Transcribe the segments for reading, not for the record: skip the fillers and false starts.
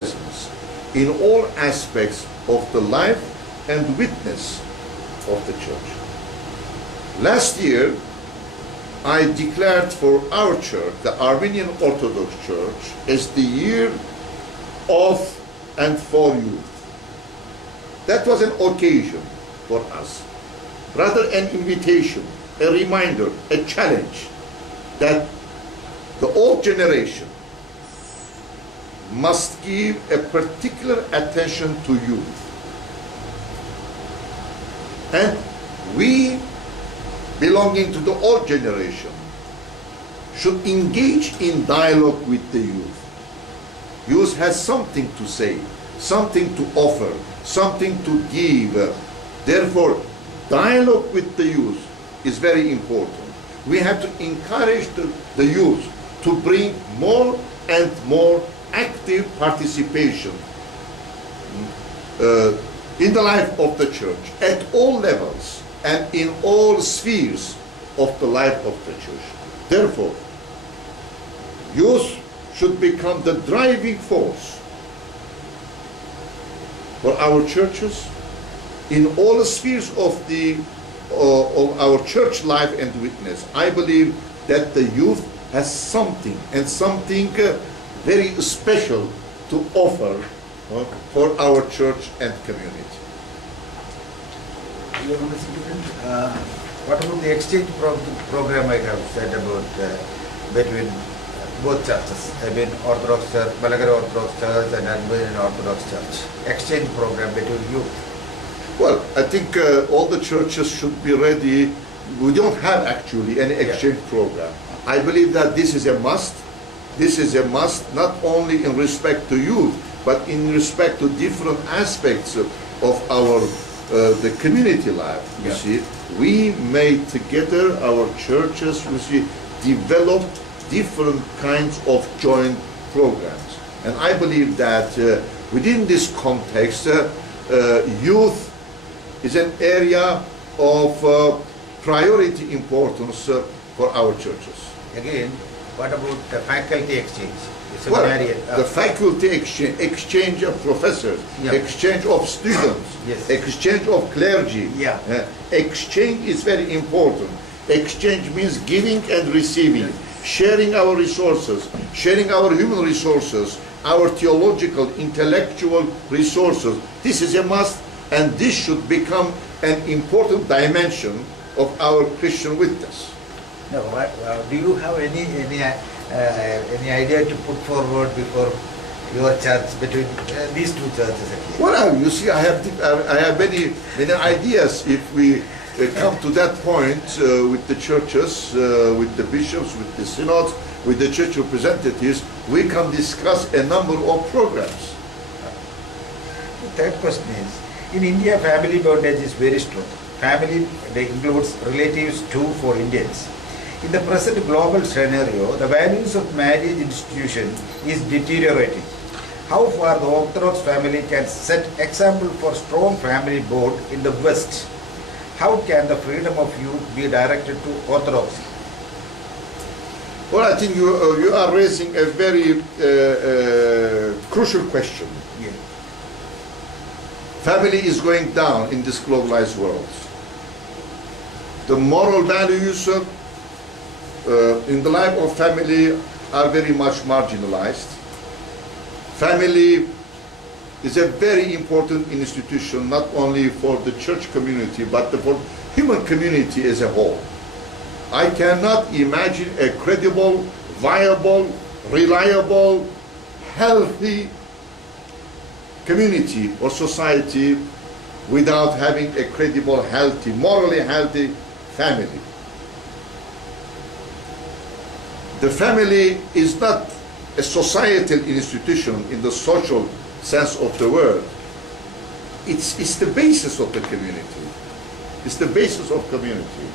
presence in all aspects of the life and witness of the church. Last year, I declared for our church, the Armenian Orthodox Church, as the year of and for youth. That was an occasion for us, rather an invitation, a reminder, a challenge that the old generation must give a particular attention to youth. And we, belonging to the old generation, should engage in dialogue with the youth. Youth has something to say, something to offer, something to give. Therefore, dialogue with the youth is very important. We have to encourage the youth to bring more and more active participation in the life of the church at all levels and in all spheres of the life of the church. Therefore, youth should become the driving force for our churches in all spheres of our church life and witness. I believe that the youth has something very special to offer for our church and community. What about the exchange program I have said about between both churches? I mean Orthodox Church, Malagari Orthodox Church and Armenian Orthodox Church. Exchange program between youth. Well, I think all the churches should be ready. We don't have actually any exchange program. I believe that this is a must. This is a must not only in respect to youth, but in respect to different aspects of our the community life. You see, we made together our churches. You see, developed different kinds of joint programs, and I believe that within this context, youth is an area of priority importance for our churches. Again, what about the faculty exchange? Well, the faculty exchange of professors, exchange of students, exchange of clergy. Exchange is very important. Exchange means giving and receiving, sharing our resources, sharing our human resources, our theological, intellectual resources. This is a must, and this should become an important dimension of our Christian witness. No, do you have any idea to put forward before your church between these two churches? Well, you see, I have many ideas. If we come to that point with the churches, with the bishops, with the synods, with the church representatives, we can discuss a number of programs. The third question is, in India, family bondage is very strong. Family includes relatives too for Indians. In the present global scenario, the values of marriage institution is deteriorating. How far the Orthodox family can set example for strong family bond in the West? How can the freedom of youth be directed to Orthodoxy? Well, I think you are raising a very crucial question. Yeah. Family is going down in this globalized world. The moral values in the life of family are very much marginalized. Family is a very important institution, not only for the church community, but for human community as a whole. I cannot imagine a credible, viable, reliable, healthy community or society without having a credible, healthy, morally healthy family. The family is not a societal institution in the social sense of the word. It's the basis of the community. It's the basis of community.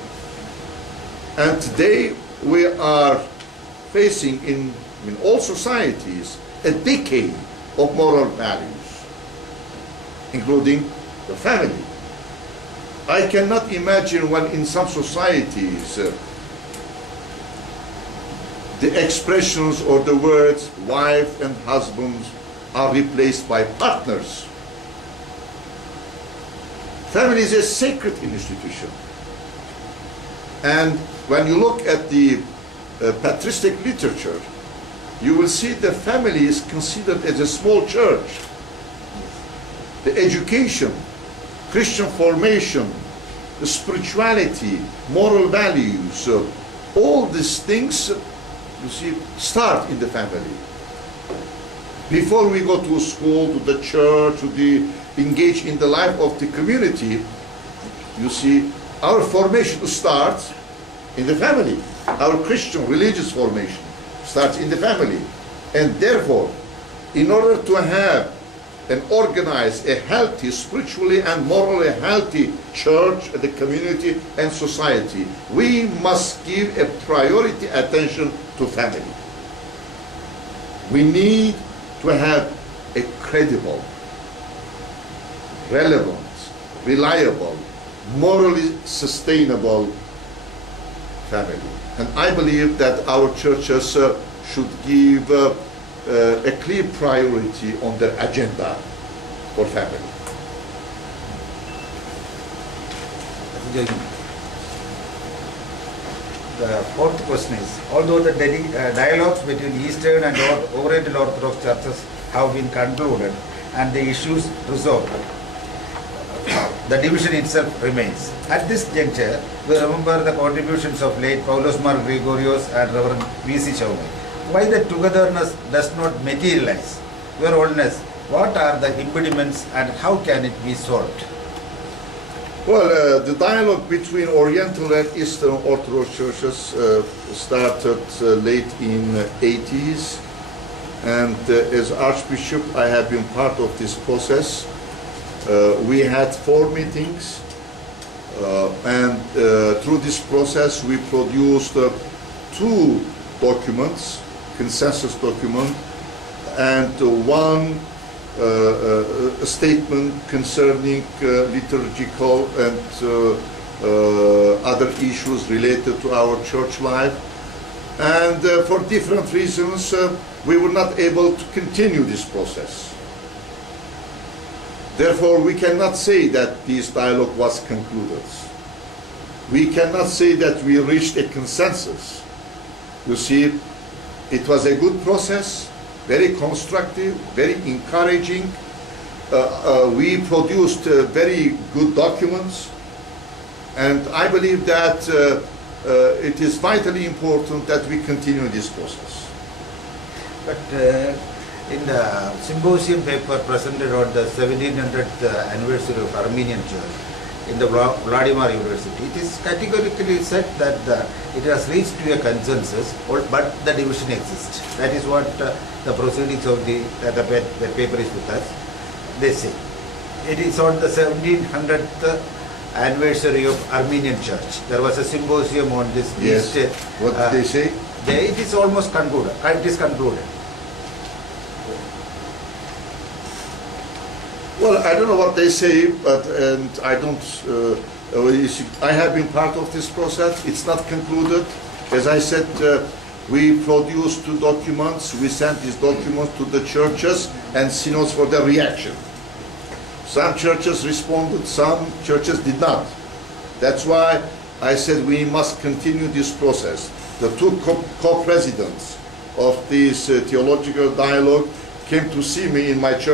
And today we are facing in all societies a decay of moral values, including the family. I cannot imagine when in some societies the expressions or the words wife and husband are replaced by partners. Family is a sacred institution. And when you look at the patristic literature, you will see the family is considered as a small church. The education, Christian formation, the spirituality, moral values, all these things, you see, start in the family. Before we go to school, to the church, engage in the life of the community, you see, our formation starts in the family. Our Christian religious formation starts in the family. And therefore, in order to have and organize a healthy, spiritually and morally healthy church, the community and society, we must give a priority attention to family. We need to have a credible, relevant, reliable, morally sustainable family. And I believe that our churches should give a clear priority on their agenda for family. The fourth question is, although the dialogues between Eastern and Oriental Orthodox churches have been concluded and the issues resolved, the division itself remains. At this juncture, we remember the contributions of late Paulos Mar Gregorios and Reverend V.C. Chaume. Why the togetherness does not materialize? Your Holiness, what are the impediments and how can it be solved? Well, the dialogue between Oriental and Eastern Orthodox churches started late in 80s, and as Archbishop I have been part of this process. We had 4 meetings, and through this process we produced 2 documents, consensus document, and 1 statement concerning liturgical and other issues related to our church life. And for different reasons, we were not able to continue this process. Therefore, we cannot say that this dialogue was concluded. We cannot say that we reached a consensus. You see, it was a good process, very constructive, very encouraging. We produced very good documents, and I believe that it is vitally important that we continue this process. But in the symposium paper presented on the 1700th anniversary of Armenian Church in the Vladimir University, it is categorically said that it has reached to a consensus, but the division exists. That is what the proceedings of the paper is with us. They say it is on the 1700th anniversary of Armenian Church. There was a symposium on this. Yes. What did they say? It is almost concluded. It is concluded. Well, I don't know what they say, but I don't. I have been part of this process. It's not concluded. As I said, we produced 2 documents. We sent these documents to the churches and synods for their reaction. Some churches responded, some churches did not. That's why I said we must continue this process. The 2 co-presidents of this theological dialogue came to see me in my church